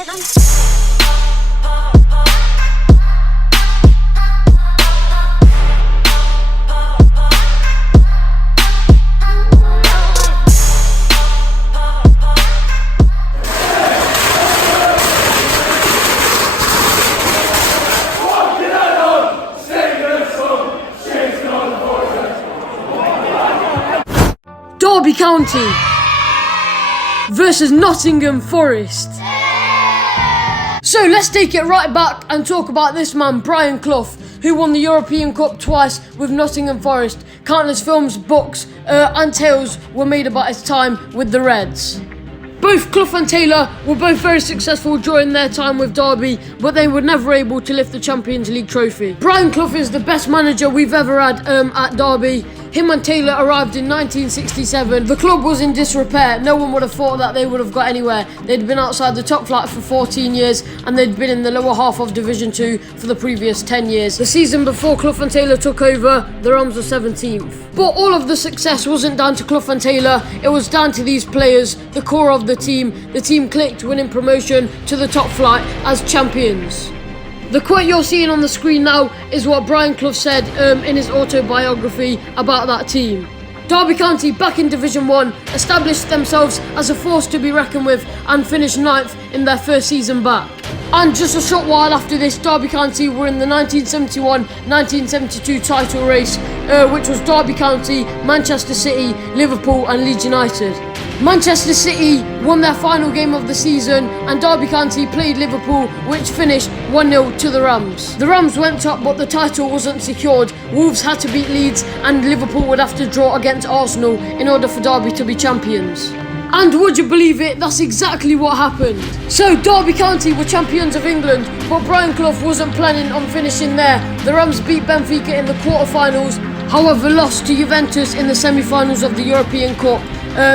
Derby County versus Nottingham Forest. So let's take it right back and talk about this man, Brian Clough, who won the European Cup twice with Nottingham Forest. Countless films, books and tales were made about his time with the Reds. Both Clough and Taylor were both very successful during their time with Derby, but they were never able to lift the Champions League trophy. Brian Clough is the best manager we've ever had at Derby. Him and Taylor arrived in 1967. The club was in disrepair. No one would have thought that they would have got anywhere. They'd been outside the top flight for 14 years and they'd been in the lower half of Division 2 for the previous 10 years. The season before Clough and Taylor took over, the Rams were 17th. But all of the success wasn't down to Clough and Taylor. It was down to these players, the core of the team. The team clicked, winning promotion to the top flight as champions. The quote you're seeing on the screen now is what Brian Clough said in his autobiography about that team. Derby County, back in Division 1, established themselves as a force to be reckoned with and finished 9th in their first season back. And just a short while after this, Derby County were in the 1971-1972 title race, which was Derby County, Manchester City, Liverpool and Leeds United. Manchester City won their final game of the season and Derby County played Liverpool, which finished 1-0 to the Rams. The Rams went up but the title wasn't secured. Wolves had to beat Leeds and Liverpool would have to draw against Arsenal in order for Derby to be champions. And would you believe it, that's exactly what happened. So Derby County were champions of England, but Brian Clough wasn't planning on finishing there. The Rams beat Benfica in the quarter-finals, however lost to Juventus in the semi-finals of the European Cup.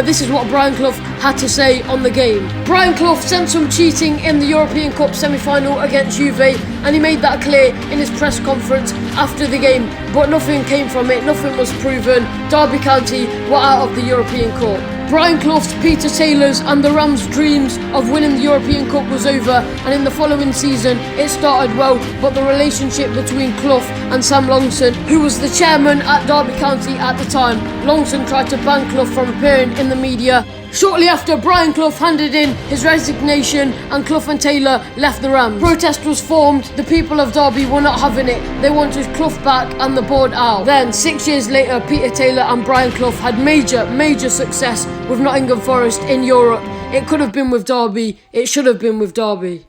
This is what Brian Clough had to say on the game. Brian Clough sent some cheating in the European Cup semi-final against Juve and he made that clear in his press conference after the game, but nothing came from it, nothing was proven. Derby County were out of the European Cup. Brian Clough's, Peter Taylor's and the Rams' dreams of winning the European Cup was over, and in the following season it started well, but the relationship between Clough and Sam Longson, who was the chairman at Derby County at the time, Longson tried to ban Clough from appearing in the media. Shortly after, Brian Clough handed in his resignation and Clough and Taylor left the Rams. Protest was formed. The people of Derby were not having it. They wanted Clough back and the board out. Then, 6 years later, Peter Taylor and Brian Clough had major success with Nottingham Forest in Europe. It could have been with Derby. It should have been with Derby.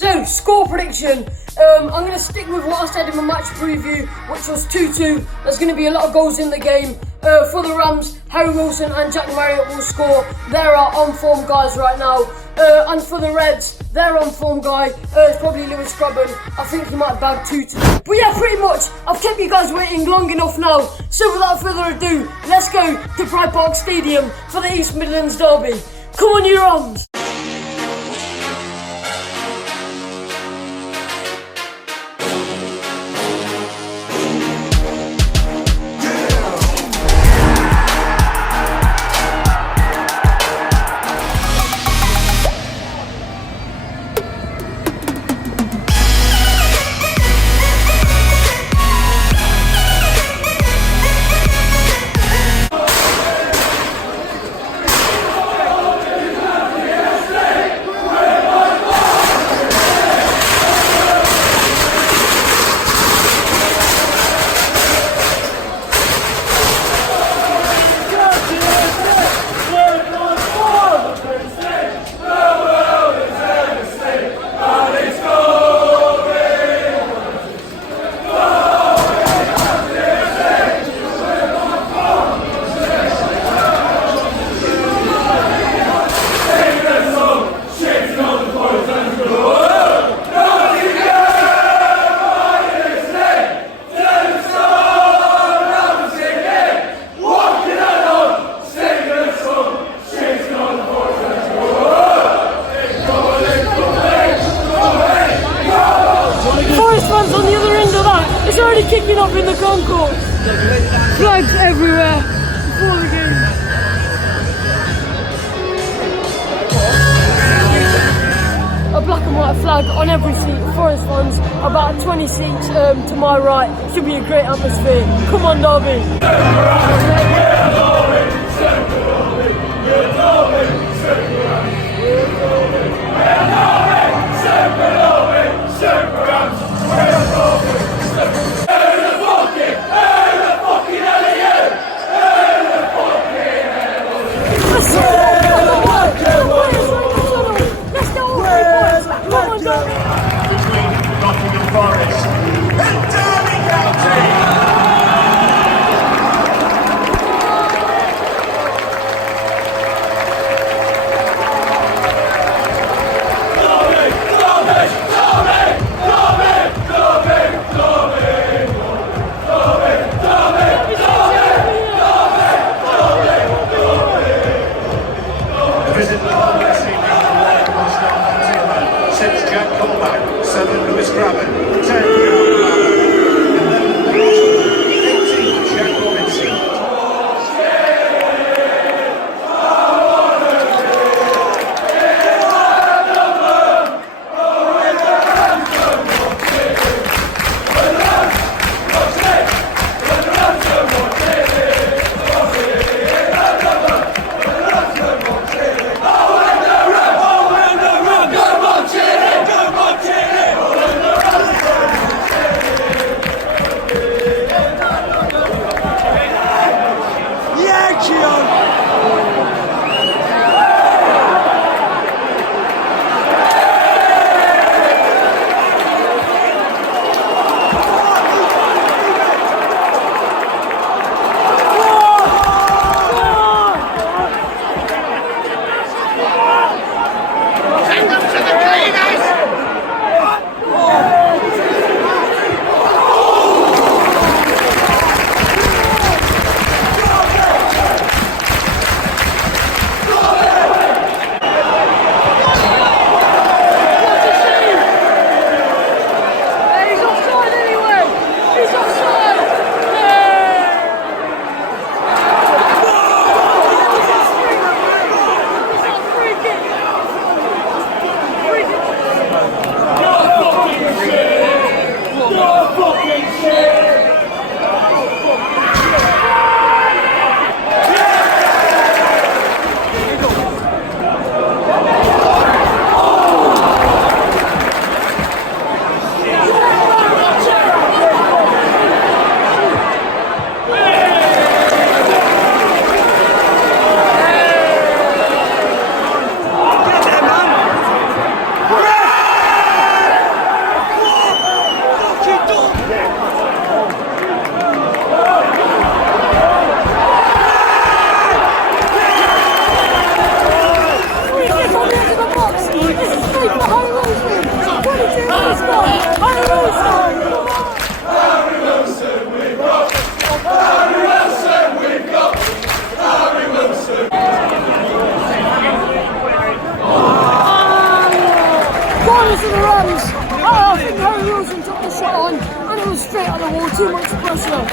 So, score prediction. I'm going to stick with what I said in my match preview, which was 2-2. There's going to be a lot of goals in the game. For the Rams, Harry Wilson and Jack Marriott will score. They're our on-form guys right now. And for the Reds, their on-form guy is probably Lewis Grubban. I think he might bag 2-2. But yeah, pretty much, I've kept you guys waiting long enough now. So without further ado, let's go to Pride Park Stadium for the East Midlands derby. Come on, you Rams! Kicking off in the concourse. Flags everywhere before the game. A black white flag on every seat. Forest fans, about 20 seats to my right. Should be a great atmosphere. Come on, Derby. Between Nottingham Forest and Derby County. Straight out the wall, too much pressure.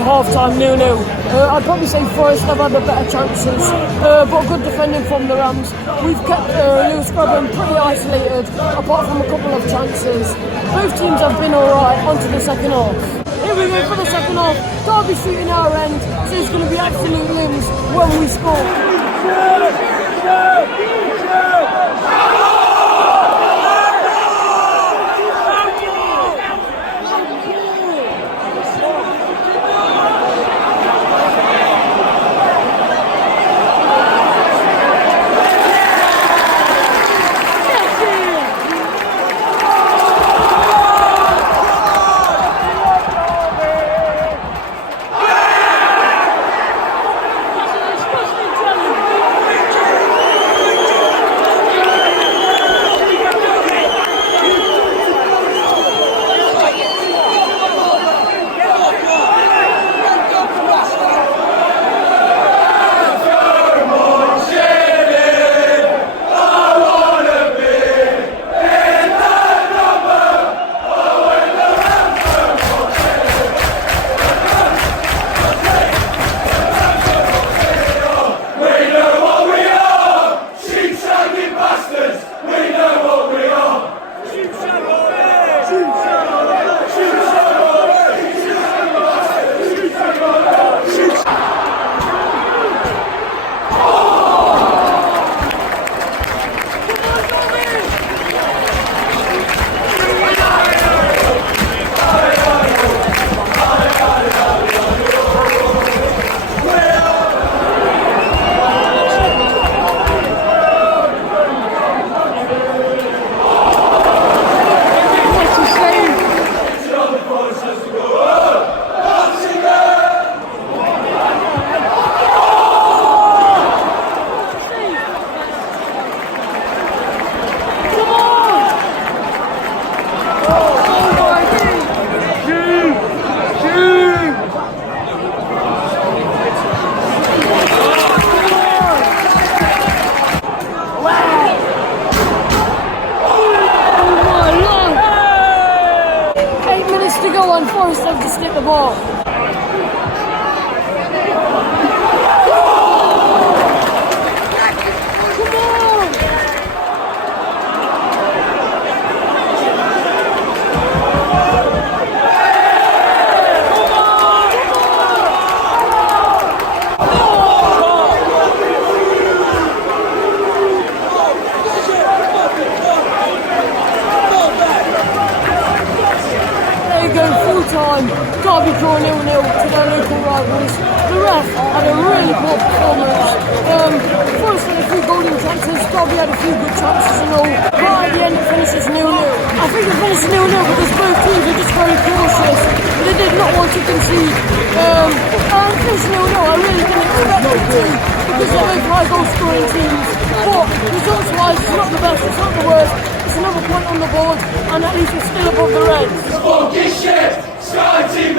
half-time 0-0. I'd probably say Forest have had the better chances, but good defending from the Rams. We've kept Lewis Grabban pretty isolated, apart from a couple of chances. Both teams have been alright. Onto the second half. Here we go for the second half. Derby shooting our end, so it's going to be absolute limbs when we score. Forest have to stick the ball. Time, Derby draw 0-0 to their local rivals. The ref had a really poor performance. Forest had a few golden chances, Derby had a few good chances and all, but at the end it finishes 0-0. I think it finished 0-0 because both teams are just very cautious. They did not want to concede. And it finished 0-0. I really didn't expect it to, because they're both high goal scoring teams. But results wise, it's not the best, it's not the worst. It's another point on the board, and at least we're still above the Reds. Sky Team